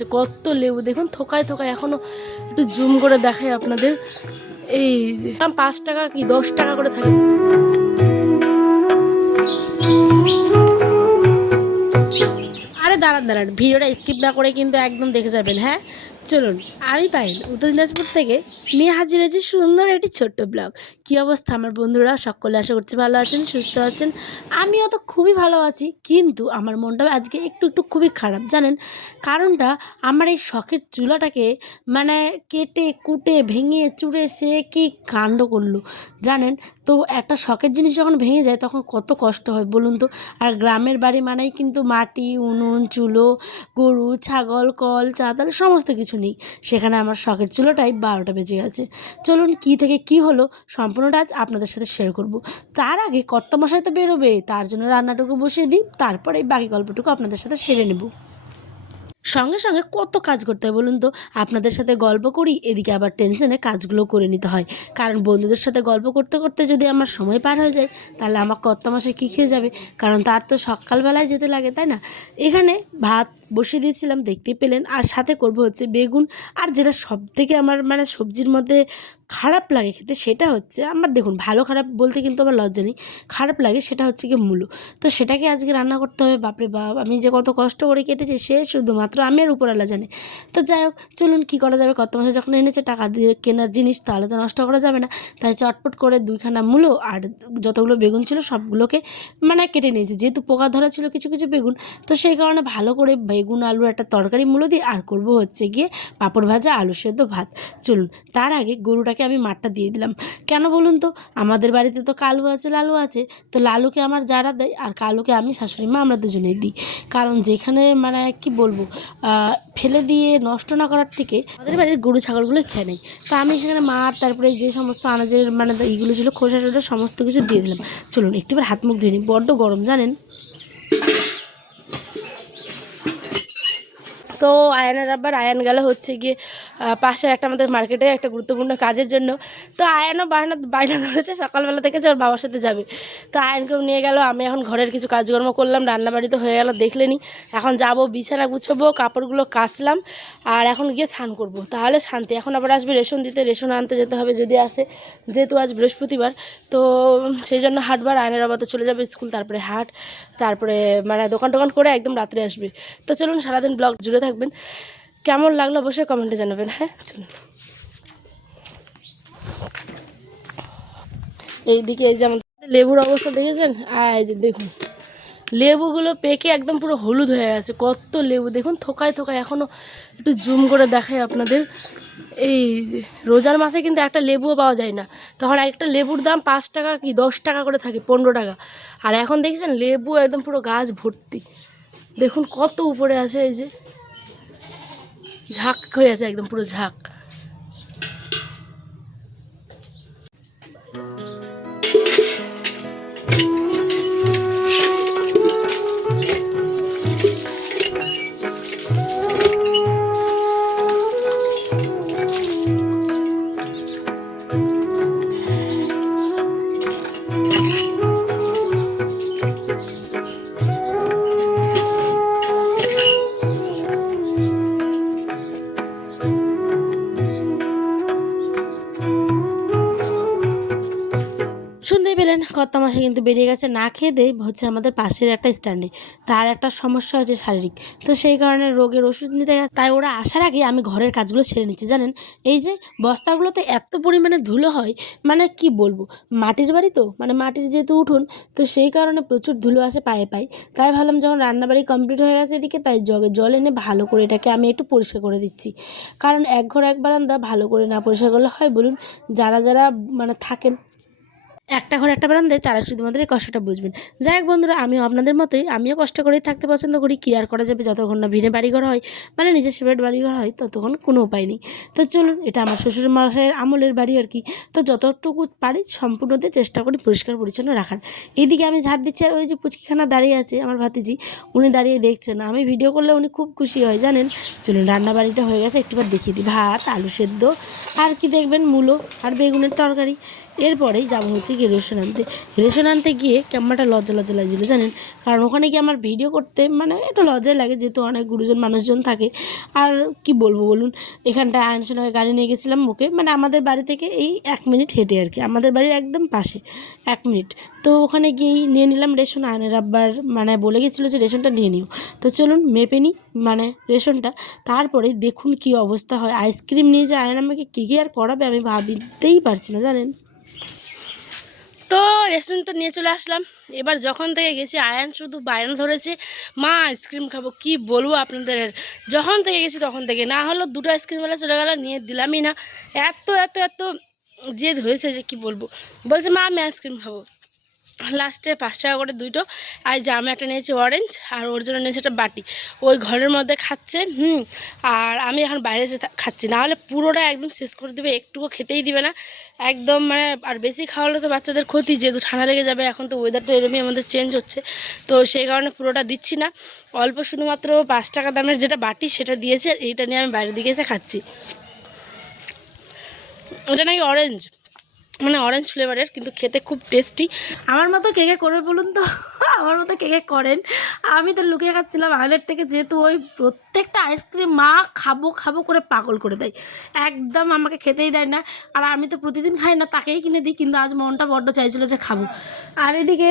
গেছে, কত লেবু দেখুন থোকায় থোকায়। এখনো একটু জুম করে দেখাই আপনাদের। এই যে দাম 5 টাকা কি 10 টাকা করে থাকে। আরে দাঁড়ান দাঁড়ান, ভিডিওটা স্কিপ না করে কিন্তু একদম দেখে যাবেন। হ্যাঁ চলুন, আমি পাইল উত্তর দিনাজপুর থেকে নিয়ে হাজির হয়েছি সুন্দর একটি ছোট্ট ব্লগ। কী অবস্থা আমার বন্ধুরা, সকলে আশা করছি ভালো আছেন, সুস্থ আছেন। আমিও তো খুবই ভালো আছি, কিন্তু আমার মনটা আজকে একটু একটু খুবই খারাপ জানেন। কারণটা আমার এই শখের চুলাটাকে মানে কেটে কুটে ভেঙে চুড়ে সে কি কাণ্ড করলো জানেন। তো একটা শখের জিনিস যখন ভেঙে যায় তখন কত কষ্ট হয় বলুন তো। আর গ্রামের বাড়ি মানেই কিন্তু মাটি, উনুন, চুলো, গরু, ছাগল, কল, চাতাল সমস্ত কিছু নেই। সেখানে আমার শখের চুলোটাই 12টা বেজে গেছে। চলুন কী থেকে কী হলো সম্পূর্ণটা আজ আপনাদের সাথে শেয়ার করব। তার আগে কর্তামশাই তো বেরোবে, তার জন্য রান্নাটুকু বসিয়ে দিই, তারপরে বাকি গল্পটুকু আপনাদের সাথে সেরে নেব। সঙ্গে সঙ্গে কত কাজ করতে হয় বলুন তো। আপনাদের সাথে গল্প করি, এদিকে আবার টেনশনে কাজগুলো করে নিতে হয়। কারণ বন্ধুদের সাথে গল্প করতে করতে যদি আমার সময় পার হয়ে যায় তাহলে আমার কর্তামশাই কী খেয়ে যাবে, কারণ তার তো সকালবেলায় যেতে লাগে তাই না। এখানে ভাত বসিয়ে দিয়েছিলাম দেখতে পেলেন, আর সাথে করব হচ্ছে বেগুন। আর যেটা সব থেকে আমার মানে সবজির মধ্যে খারাপ লাগে খেতে সেটা হচ্ছে আমার, দেখুন ভালো খারাপ বলতে কিন্তু আমার লজ্জা নেই, খারাপ লাগে সেটা হচ্ছে কি মূলো। তো সেটাকে আজকে রান্না করতে হবে। বাপরে বাপ, আমি যে কত কষ্ট করে কেটেছি সে শুধুমাত্র আমি আর উপরওয়ালা জানে। তো যাই হোক চলুন কী করা যাবে, কত মাসে যখন এনেছে টাকা দিয়ে কেনার জিনিস তাহলে তো নষ্ট করা যাবে না। তাই চটপট করে 2খানা মূলো আর যতগুলো বেগুন ছিল সবগুলোকে মানে কেটে নিয়েছি, যেহেতু পোকা ধরা ছিল কিছু কিছু বেগুন। তো সেই কারণে ভালো করে বেগুন আলুর একটা তরকারি মূলো দিয়ে আর করব হচ্ছে গিয়ে পাঁপড় ভাজা, আলু সেদ্ধ, ভাত। চলুন তার আগে গরুটাকে আমি মাঠটা দিয়ে দিলাম। কেন বলুন তো, আমাদের বাড়িতে তো কালু আছে লালু আছে, তো লালুকে আমার যারা দেয় আর কালুকে আমি শাশুড়ি মা আমরা দুজনেই দিই। কারণ যেখানে মানে কি বলবো, ফেলে দিয়ে নষ্ট না করার থেকে আমাদের বাড়ির গরু ছাগলগুলো খেয়ে নেয়। তো আমি সেখানে মার তারপরে যে সমস্ত আনাজের মানে এইগুলো ছিল খোসা টোসা সমস্ত কিছু দিয়ে দিলাম। চলুন একটিবার হাত মুখ ধুয়ে নিই, বড্ড গরম জানেন। তো আয়ানের আবার আয়ান গেল হচ্ছে গিয়ে পাশে একটা আমাদের মার্কেটে একটা গুরুত্বপূর্ণ কাজের জন্য। তো আয়ানও বায়না ধরেছে সকালবেলা থেকে যে ওর বাবার সাথে যাবে। তো আয়ানকেও নিয়ে গেল। আমি এখন ঘরের কিছু কাজকর্ম করলাম, রান্নাবাড়ি তো হয়ে গেল দেখলেনি। এখন যাব বিছানা গুছাবো, কাপড়গুলো কাচলাম, আর এখন গিয়ে স্নান করব, তাহলে শান্তি। এখন আবার আসবে রেশন দিতে, রেশন আনতে যেতে হবে যদি আসে, যেহেতু আজ বৃহস্পতিবার। তো সেই জন্য হাটবার, আয়নের বাবা তো চলে যাবে স্কুল, তারপরে হাট, তারপরে মানে দোকান টোকান করে একদম রাত্রে আসবে। তো চলুন সারাদিন ব্লগ জুড়ে থাকবেন। কেমন লাগলো অবশ্যই কমেন্টে জানাবেন। হ্যাঁ চলুন। এইদিকে এই যে আমাদের লেবুর অবস্থা দেখেছেন, এই যে দেখুন লেবুগুলো পেকে একদম পুরো হলুদ হয়ে গেছে, কত লেবু দেখুন থোকায় থোকায়। এখনও একটু জুম করে দেখাই আপনাদের। এই যে রোজার মাসে কিন্তু একটা লেবুও পাওয়া যায় না, তখন একটা লেবুর দাম 5 টাকা কি 10 টাকা করে থাকে, 15 টাকা। আর এখন দেখছেন লেবু একদম পুরো গাছ ভর্তি, দেখুন কত উপরে আছে, এই যে ঝাঁক হয়ে আছে একদম পুরো ঝাঁক। শুনতেই পেলেন কর্তামশাই কিন্তু বেরিয়ে গেছে না খেয়ে দেয় হচ্ছে আমাদের পাশের একটা স্ট্যান্ডে। তার একটা সমস্যা হচ্ছে শারীরিক, তো সেই কারণে রোগের ওষুধ নিতে গেছে। তাই ওরা আসার আগে আমি ঘরের কাজগুলো সেরে নিচ্ছি জানেন। এই যে বস্তাগুলোতে এত পরিমাণে ধুলো হয়, মানে কি বলবো, মাটির বাড়ি তো মানে মাটির যেহেতু উঠোন, তো সেই কারণে প্রচুর ধুলো আসে পায়ে পায়ে। তাই ভাবলাম যখন রান্নাবাড়ি কমপ্লিট হয়ে গেছে এদিকে, তাই জগে জল এনে ভালো করে এটাকে আমি একটু পরিষ্কার করে দিচ্ছি। কারণ এক ঘর এক বারান্দা ভালো করে না পরিষ্কার করলে হয় বলুন। যারা যারা মানে থাকেন একটা ঘর একটা বারান্দায় তারা শুধুমাত্র এই কষ্টটা বুঝবেন। যাই হোক বন্ধুরা, আমিও আপনাদের মতোই আমিও কষ্ট করেই থাকতে পছন্দ করি। কি আর করা যাবে, যতক্ষণ না ভিড়ে বাড়িঘর হয় মানে নিজের সেপারেট বাড়িঘর হয় ততক্ষণ কোনো উপায় নেই। তো চলুন, এটা আমার শ্বশুর মশাইয়ের আমলের বাড়ি আর কি। তো যতটুকু পারি সম্পূর্ণতে চেষ্টা করি পরিষ্কার পরিচ্ছন্ন রাখার। এইদিকে আমি ঝাড় দিচ্ছি, আর ওই যে পুচকিখানা দাঁড়িয়ে আছে আমার ভাতিজি, উনি দাঁড়িয়ে দেখছেন। আমি ভিডিও করলে উনি খুব খুশি হয় জানেন। চলুন রান্না বাড়িটা হয়ে গেছে, একটিবার দেখিয়ে দিই। ভাত, আলু সেদ্ধ, আর কি দেখবেন, মূলো আর বেগুনের তরকারি। এরপরেই যাবো হচ্ছে গিয়ে রেশন আনতে গিয়ে কেমন একটা লজ্জা লজ্জা লাগছিলো জানেন, কারণ ওখানে গিয়ে আমার ভিডিও করতে মানে একটু লজ্জাই লাগে, যেহেতু অনেক গুরুজন মানুষজন থাকে। আর কি বলবো বলুন, এখানটায় আয়নসোনাকে গাড়ি নিয়ে গেছিলাম ওকে, মানে আমাদের বাড়ি থেকে এই 1 মিনিট হেঁটে আর কি, আমাদের বাড়ির একদম পাশে 1 মিনিট। তো ওখানে গিয়েই নিয়ে নিলাম রেশন। আয়নের আব্বার মানে বলে গেছিলো যে রেশনটা নিয়ে নিও। তো চলুন মেপে নিই মানে রেশনটা। তারপরে দেখুন কি অবস্থা হয়, আইসক্রিম নিয়ে যে আয়ন আমাকে কী কী আর করাবে আমি ভাবতেই পারছি না জানেন। তো রেস্টুরেন্ট তো নিয়ে চলে আসলাম। এবার যখন থেকে গেছি আয়ান শুধু বায়না ধরেছে, মা আইসক্রিম খাবো। কি বলবো আপনাদের, যখন থেকে গেছি তখন থেকে না হলো 2টো আইসক্রিমওয়ালা চলে গেল, নিয়ে দিলামই না। এত এত এত জেদ হয়েছে যে কি বলবো, বলছে মা আমি আইসক্রিম খাবো। লাস্টে 5 টাকা করে 2টো। আর জামে একটা নিয়েছি অরেঞ্জ, আর ওর জন্য নিয়েছি একটা বাটি। ওই ঘরের মধ্যে খাচ্ছে। আর আমি এখন বাইরে এসে খাচ্ছি, না হলে পুরোটা একদম শেষ করে দেবে, একটুকু খেতেই দিবে না একদম। মানে আর বেশি খাওয়ালে তো বাচ্চাদের ক্ষতি, যেহেতু ঠান্ডা লেগে যাবে। এখন তো ওয়েদারটা এরকমই আমাদের চেঞ্জ হচ্ছে, তো সেই কারণে পুরোটা দিচ্ছি না। অল্প শুধুমাত্র 5 টাকা দামের যেটা বাটি সেটা দিয়েছে, আর এইটা নিয়ে আমি বাইরের দিকে এসে খাচ্ছি। ওটা নাকি অরেঞ্জ, মানে অরেঞ্জ ফ্লেভারের, কিন্তু খেতে খুব টেস্টি। আমার মতো কে কে করবে বলুন তো, আমার মতো কে কে করেন। আমি তো লুকিয়ে খাচ্ছিলাম আইলের থেকে, যেহেতু ওই প্রত্যেকটা আইসক্রিম মা খাবো খাবো করে পাগল করে দেয়, একদম আমাকে খেতেই দেয় না। আর আমি তো প্রতিদিন খাই না, তাকেই কিনে দিই, কিন্তু আজ মনটা বড্ড চাইছিল যে খাবো। আর এদিকে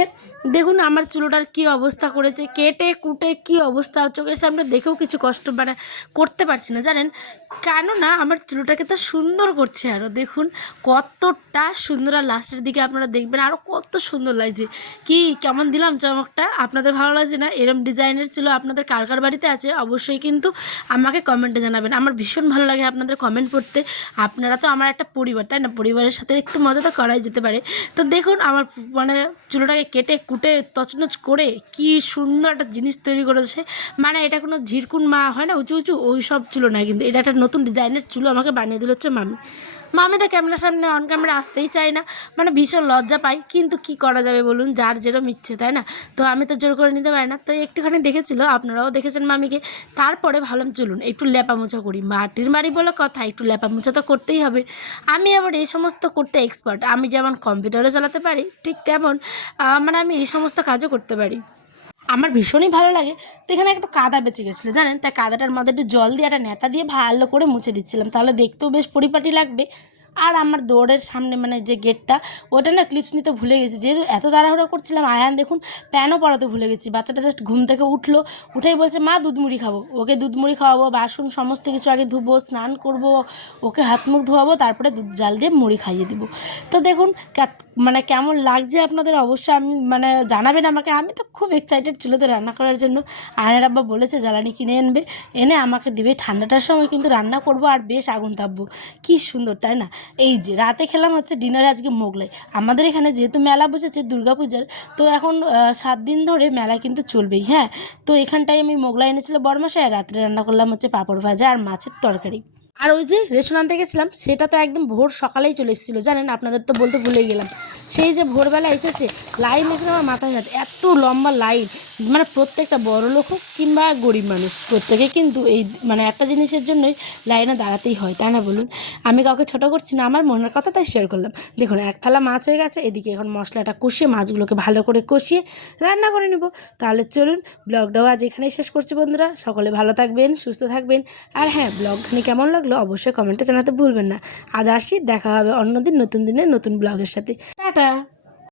দেখুন আমার চুলোটার কি অবস্থা করেছে, কেটে কুটে কি অবস্থা, চোখের সামনে দেখেও কিছু কষ্ট মানে করতে পারছি না জানেন। কেননা আমার চুলোটাকে তো সুন্দর করছে আরও, দেখুন কতটা সুন্দর। আর লাস্টের দিকে আপনারা দেখবেন আরও কত সুন্দর লাগছে। কি কেমন দিলাম চমকটা, আপনাদের ভালো লাগছে না? এরম ডিজাইনের ছিল আপনাদের কার কার বাড়িতে আছে অবশ্যই কিন্তু আমাকে কমেন্টে জানাবেন। আমার ভীষণ ভালো লাগে আপনাদের কমেন্ট পড়তে। আপনারা তো আমার একটা পরিবার, তাই না? পরিবারের সাথে একটু মজা তো করাই যেতে পারে। তো দেখুন আমার মানে চুলোটাকে কেটে কুটে তছনছ করে কি সুন্দর একটা জিনিস তৈরি করেছে। মানে এটা কোনো ঝিরকুন মা হয় না উঁচু উঁচু, ওই সব চুলো নয়, কিন্তু এটা একটা নতুন ডিজাইনের চুলো আমাকে বানিয়ে দিল হচ্ছে মামি। মামি তো ক্যামেরার সামনে অন ক্যামেরা আসতেই চায় না, মানে ভীষণ লজ্জা পাই। কিন্তু কি করা যাবে বলুন, যার যেরম ইচ্ছে, তাই না? তো আমি তো জোর করে নিতে পারি না। তো একটুখানি দেখেছিল, আপনারাও দেখেছেন মামিকে। তারপরে ভাবলাম চলুন একটু লেপা মোছা করি, মাটির বাড়ি বলে কথা, একটু লেপা মোছা তো করতেই হবে। আমি আবার এই সমস্ত করতে এক্সপার্ট। আমি যেমন কম্পিউটারে চালাতে পারি, ঠিক তেমন মানে আমি এই সমস্ত কাজও করতে পারি। আমার ভীষণই ভালো লাগে। তো এখানে একটু কাদা বেঁচে গেছিলো জানেন, তাই কাদাটার মধ্যে একটু জল দিয়ে একটা নেতা দিয়ে ভালো করে মুছে দিচ্ছিলাম, তাহলে দেখতেও বেশ পরিপাটি লাগবে। আর আমার দৌড়ের সামনে মানে যে গেটটা, ওটা না ক্লিপস নিতে ভুলে গেছি, যেহেতু এত তাড়াহুড়ো করছিলাম। আয়ান দেখুন প্যানও পরাতে ভুলে গেছি। বাচ্চাটা জাস্ট ঘুম থেকে উঠলো, উঠেই বলছে মা দুধ মুড়ি খাবো। ওকে দুধ মুড়ি খাওয়াবো, বাসন সমস্ত কিছু আগে ধুবো, স্নান করব, ওকে হাত মুখ ধোয়াবো, তারপরে দুধ জাল দিয়ে মুড়ি খাইয়ে দিব। তো দেখুন মানে কেমন লাগছে আপনাদের অবশ্যই আমি মানে জানাবেন আমাকে। আমি তো খুব এক্সাইটেড ছিল তো রান্না করার জন্য। আয়নের আব্বা বলেছে জ্বালানি কিনে আনবে, এনে আমাকে দিবে। ঠান্ডাটার সময় কিন্তু রান্না করব আর বেশ আগুন তাপবো। কি সুন্দর তাই না? এই যে রাতে খেলাম হচ্ছে ডিনারে আজকে মোগলাই। আমাদের এখানে যেহেতু মেলা বসেছে দুর্গাপূজার, তো এখন 7 দিন ধরে মেলা কিন্তু চলবেই। হ্যাঁ, তো এখানটায় আমি মোগলাই এনেছিল বড়মশাই, আর রাত্রে রান্না করলাম হচ্ছে পাঁপড় ভাজা আর মাছের তরকারি। আর ওই যে রেশন আনতে গেছিলাম, সেটা তো একদম ভোর সকালেই চলে এসেছিলো জানেন, আপনাদের তো বলতে ভুলেই গেলাম। সেই যে ভোরবেলা এসেছে, লাইন এখানে আমার মাথায় হাত, এত লম্বা লাইন। মানে প্রত্যেকটা বড় লোক হোক কিংবা গরিব মানুষ, প্রত্যেকে কিন্তু এই মানে একটা জিনিসের জন্যই লাইনে দাঁড়াতেই হয়, তাই না বলুন? আমি কাউকে ছোটো করছি না, আমার মনের কথা তাই শেয়ার করলাম। দেখুন 1 থালা মাছ হয়ে গেছে, এদিকে এখন মশলাটা কষিয়ে মাছগুলোকে ভালো করে কষিয়ে রান্না করে নেব। তাহলে চলুন ব্লগটাও আজ এখানেই শেষ করছি বন্ধুরা। সকলে ভালো থাকবেন, সুস্থ থাকবেন। আর হ্যাঁ, ব্লগখানি কেমন লাগলো অবশ্যই কমেন্টে জানাতে ভুলবেন না। আজ আসি, দেখা হবে অন্যদিন নতুন দিনে নতুন ব্লগের সাথে। টাটা।